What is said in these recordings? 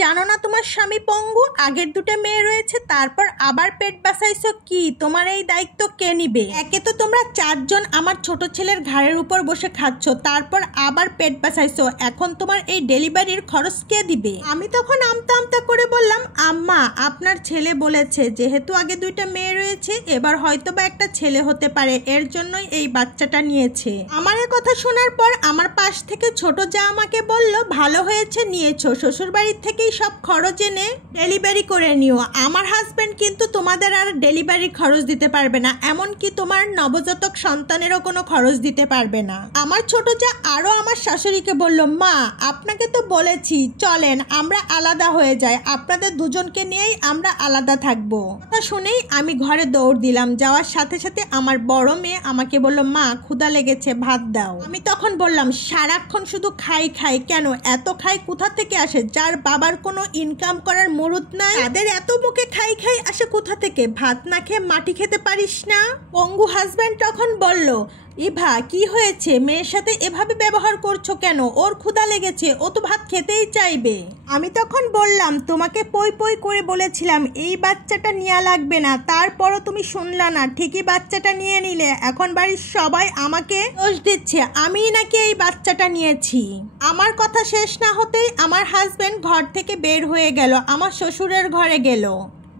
জানো না তোমার স্বামী পঙ্গু, আগের দুটো মেয়ে রয়েছে, তারপর আবার পেট বাঁচাইছো? কি তোমার এই দায়িত্ব কে নিবে? একে তো তোমরা 4 জন আমার ছোট ছেলের ঘাড়ের উপর বসে খাচ্ছ, তারপর আবার পেট বাঁচাইছো। এখন তোমার এই ডেলিভারির খরচ কে দিবে? আমি তখন আমতা আমতা করে বললাম, আম্মা আপনার ছেলে বলেছে যেহেতু আগে 2টা মেয়ে রয়েছে, এবার হয়তো বা একটা ছেলে হতে পারে, এর জন্যই এই বাচ্চাটা নিয়েছে। আমার এ কথা শোনার পর আমার পাশ থেকে ছোট যা আমাকে বলল, ভালো হয়েছে নিয়েছো, শ্বশুর বাড়ির থেকেই সব খরচ এনে ডেলিভারি করে নিও। আমার হাজবেন্ড কিন্তু তোমাদের আর ডেলিভারি খরচ দিতে পারবে না, এমনকি তোমার নবজাতক সন্তানেরও কোনো খরচ দিতে পারবে না। আমার ছোট যা আরো আমার শাশুড়িকে বলল, মা আপনাকে তো বলেছি চলেন আমরা আলাদা হয়ে যাই, আপনাদের দুজনকে নিয়েই আমরা আলাদা থাকবো। কথা শুনেই আমি ঘরে দৌড় দিলাম। যাওয়ার সাথে সাথে আমার বড় মেয়ে আমাকে বলল, মা ক্ষুধা লেগেছে ভাত দাও। আমি তখন বললাম, সারাক্ষণ শুধু খাই খাই কেন? এত খাই কোথা থেকে আসে? যার বাবার কোনো ইনকাম করার মুরুদ নাই, তাদের এত মুখে খাই খাই আসে কোথা থেকে? ভাত না খেয়ে মাটি খেতে পারিস না? পঙ্গু হাজব্যান্ড তখন বলল, ইভা কি হয়েছে, মেয়ের সাথে এভাবে ব্যবহার করছো কেন? ওর ক্ষুধা লেগেছে, ও তো ভাত খেতেই চাইবে। আমি তখন বললাম, তোমাকে পই পই করে বলেছিলাম এই বাচ্চাটা নেওয়া লাগবে না, তারপরও তুমি শুনলা না, ঠিকই বাচ্চাটা নিয়ে নিলে। এখন বাড়ির সবাই আমাকে দোষ দিচ্ছে, আমিই নাকি এই বাচ্চাটা নিয়েছি। আমার কথা শেষ না হতেই আমার হাজবেন্ড ঘর থেকে বের হয়ে গেল, আমার শ্বশুরের ঘরে গেল।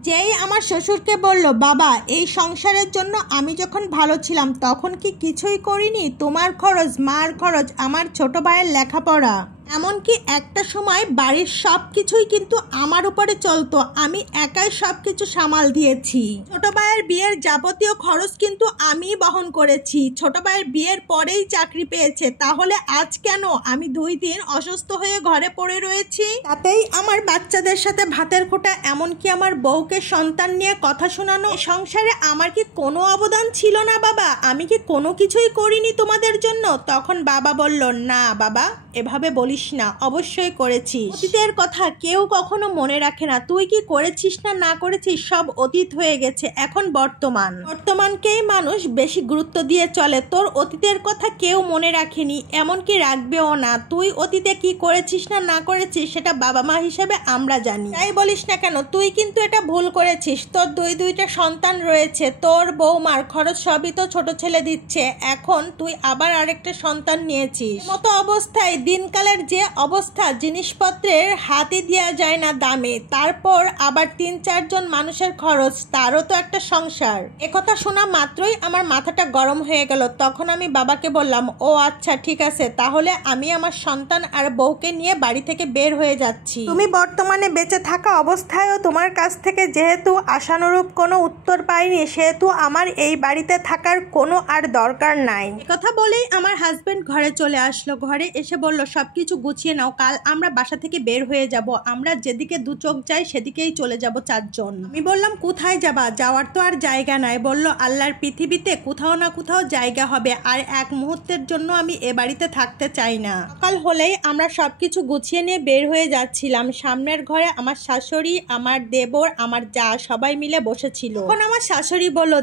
যেই আমার শ্বশুরকে বলল, বাবা এই সংসারের জন্য আমি যখন ভালো ছিলাম তখন কি কিছুই করিনি? তোমার খরচ, মার খরচ, আমার ছোট ভাইয়ের লেখাপড়া, এমনকি একটা সময় বাড়ির সব কিছুই কিন্তু আমার উপরে চলতো, আমি একাই সব কিছু সামাল দিয়েছি। ছোট ভাইয়ের বিয়ের যাবতীয় খরচ কিন্তু আমি বহন করেছি। ছোট ভাইয়ের বিয়ের পরেই চাকরি পেয়েছে, তাহলে আজ কেন আমি 2 দিন অসুস্থ হয়ে ঘরে পড়ে রয়েছি? তাতেই আমার বাচ্চাদের সাথে ভাতের খোটা, এমনকি আমার বউকে সন্তান নিয়ে কথা শোনানো, সংসারে আমার কি কোনো অবদান ছিল না বাবা? আমি কি কোনো কিছুই করিনি তোমাদের জন্য? তখন বাবা বলল, না বাবা এভাবে বলিস না, অবশ্যই করেছিস। অতীতের কথা কেউ কখনো মনে রাখে না, তুই কি করেছিস না না করেছিস সব অতীত হয়ে গেছে, এখন বর্তমানকেই মানুষ বেশি গুরুত্ব দিয়ে চলে। তোর অতীতের কথা কেউ মনে রাখেনি, এমনকি রাখবেও না। তুই অতীতে কি করেছিস না না করেছিস সেটা বাবা মা হিসেবে আমরা জানি। তাই বলিস না কেন, তুই কিন্তু এটা ভুল করেছিস। তোর 2টা সন্তান রয়েছে, তোর বৌমার খরচ সবই তো ছোট ছেলে দিচ্ছে, এখন তুই আবার আরেকটা সন্তান নিয়েছিস। মতো অবস্থায় দিনকালের যে অবস্থা, জিনিসপত্রের হাতে দেওয়া যায় না দামে, তারপর আবার 3-4 জন মানুষের খরচ, তারও তো একটা সংসার। একথা শোনা মাত্রই আমার মাথাটা গরম হয়ে গেল। তখন আমি বাবাকে বললাম, ও আচ্ছা ঠিক আছে, তাহলে আমি আমার সন্তান আর বউকে নিয়ে বাড়ি থেকে বের হয়ে যাচ্ছি। তুমি বর্তমানে বেঁচে থাকা অবস্থায়ও তোমার কাছ থেকে যেহেতু আশানুরূপ কোনো উত্তর পাইনি, সেহেতু আমার এই বাড়িতে থাকার কোনো আর দরকার নাই। কথা বলেই আমার হাজবেন্ড ঘরে চলে আসলো। ঘরে এসে বলল, সবকিছু গুছিয়ে নাও, কাল আমরা বাসা থেকে বের হয়ে যাব, আমরা যেদিকে 2 চোখ যাই সেদিকেই চলে যাব 4 জন। আমি বললাম, কোথায় যাবা? যাওয়ার তো আর জায়গা নাই। বলল, আল্লাহর পৃথিবীতে কোথাও না কোথাও জায়গা হবে, আর এক মুহূর্তের জন্য আমি এ বাড়িতে থাকতে চাই না। সকাল হলেই আমরা সবকিছু গুছিয়ে নিয়ে বের হয়ে যাচ্ছিলাম। সামনের ঘরে আমার শাশুড়ি, আমার দেবর, আমার যা সবাই মিলে বসেছিল। তখন আমার শাশুড়ি বলল,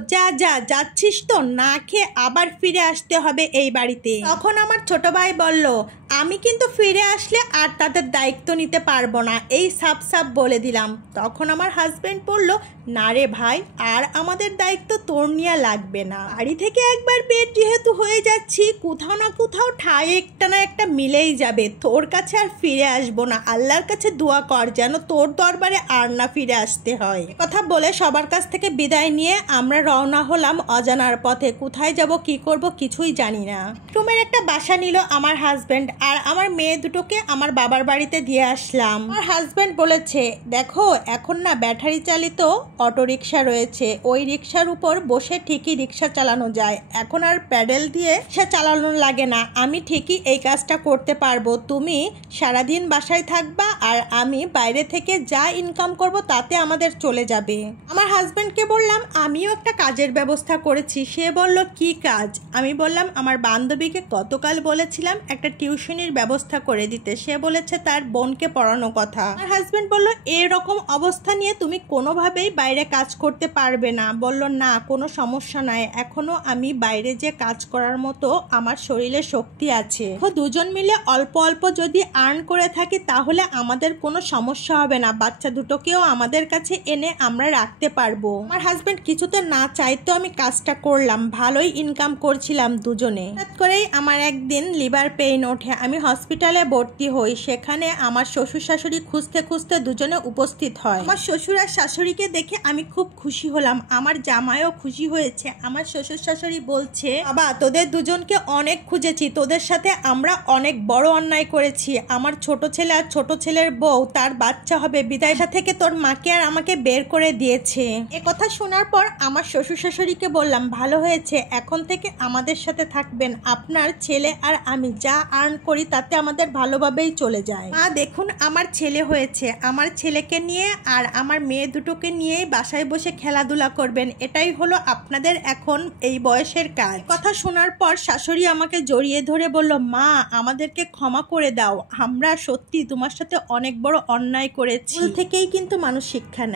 যাচ্ছিস তো, না খেয়ে আবার ফিরে আসতে হবে এই বাড়িতে। তখন আমার ছোট ভাই বলল, আমি কিন্তু ফিরে আসলে আর তাদের দায়িত্ব নিতে পারবো না, এই সাফ সাফ বলে দিলাম। তখন আমার হাজবেন্ড বলল, না রে ভাই, আর আমাদের দায়িত্ব তোর নিয়ে লাগবে না, বাড়ি থেকে একবার বের যেহেতু হয়ে যাচ্ছি, কোথাও না কোথাও ঠাই একটা না একটা মিলেই যাবে, তোর কাছে আর ফিরে আসবো না। আল্লাহর কাছে দোয়া কর যেন তোর দরবারে আর না ফিরে আসতে হয়। কথা বলে সবার কাছ থেকে বিদায় নিয়ে আমরা রওনা হলাম অজানার পথে। কোথায় যাব কি করব কিছুই জানি না। রুমের একটা বাসা নিল আমার হাজবেন্ড, আর আমার মেয়ে দুটোকে আমার বাবার বাড়িতে দিয়ে আসলাম। আমার হাজবেন্ড বলেছে, দেখো এখন না ব্যাটারি চালিত অটো রিক্সা রয়েছে, ওই রিক্সার উপর বসে ঠিকই রিক্সা চালানো যায়, এখন আর প্যাডেল দিয়ে সে চালানো লাগে না, আমি ঠিকই এই কাজটা করতে পারবো। তুমি সারাদিন বাসায় থাকবা, আর আমি বাইরে থেকে যা ইনকাম করব তাতে আমাদের চলে যাবে। আমার হাজবেন্ডকে বললাম, আমিও একটা কাজের ব্যবস্থা করেছি। সে বলল, কি কাজ? আমি বললাম, আমার বান্ধবীকে গতকাল বলেছিলাম একটা টিউশন টিউশনির ব্যবস্থা করে দিতে। সে বলেছে তার বোনকে পড়ানো কথা। আমার হাজবেন্ড বলল এরকম অবস্থা নিয়ে তুমি কোনোভাবেই বাইরে কাজ করতে পারবে না। বলল না কোনো সমস্যা নাই, এখনো আমি বাইরে যে কাজ করার মতো আমার শরীরে শক্তি আছে। দুজন মিলে অল্প অল্প যদি আর্ন করে থাকি তাহলে আমাদের কোনো সমস্যা হবে না, বাচ্চা দুটোকেও আমাদের কাছে এনে আমরা রাখতে পারবো। আমার হাজবেন্ড কিছুতে না চাইতো আমি কাজটা করলাম, ভালোই ইনকাম করছিলাম দুজনে। হঠাৎ করেই আমার একদিন লিভার পেইন ওঠে, আমি হসপিটালে ভর্তি হই। সেখানে আমার শ্বশুর শাশুড়ি খুঁজতে খুঁজতে দুজনে উপস্থিত হয়। আমার শ্বশুর আর শাশুড়িকে দেখে আমি খুব খুশি হলাম, আমার জামাইও খুশি হয়েছে। আমার শ্বশুর শাশুড়ি বলছে বাবা তোদের দুজনকে অনেক খুঁজেছি, তোদের সাথে আমরা অনেক বড় অন্যায় করেছি। আমার ছোট ছেলে আর ছোট ছেলের বউ তার বাচ্চা হবে বিদায়টা থেকে তোর মাকে আর আমাকে বের করে দিয়েছে। এ কথা শোনার পর আমার শ্বশুর শাশুড়িকে বললাম ভালো হয়েছে, এখন থেকে আমাদের সাথে থাকবেন। আপনার ছেলে আর আমি যা আর্ন করি তাতে আমাদের ভালোভাবেই চলে যায়। মা দেখুন আমার ছেলে হয়েছে, আমার ছেলেকে নিয়ে আর আমার মেয়ে দুটোকে নিয়েই বাসায় বসে খেলাধুলা করবেন, এটাই হলো আপনাদের এখন এই বয়সের কাজ। কথা শোনার পর শাশুড়ি আমাকে জড়িয়ে ধরে বলল মা আমাদেরকে ক্ষমা করে দাও, আমরা সত্যি তোমার সাথে অনেক বড় অন্যায় করেছি। ভুল থেকেই কিন্তু মানুষ শিক্ষা নেয়।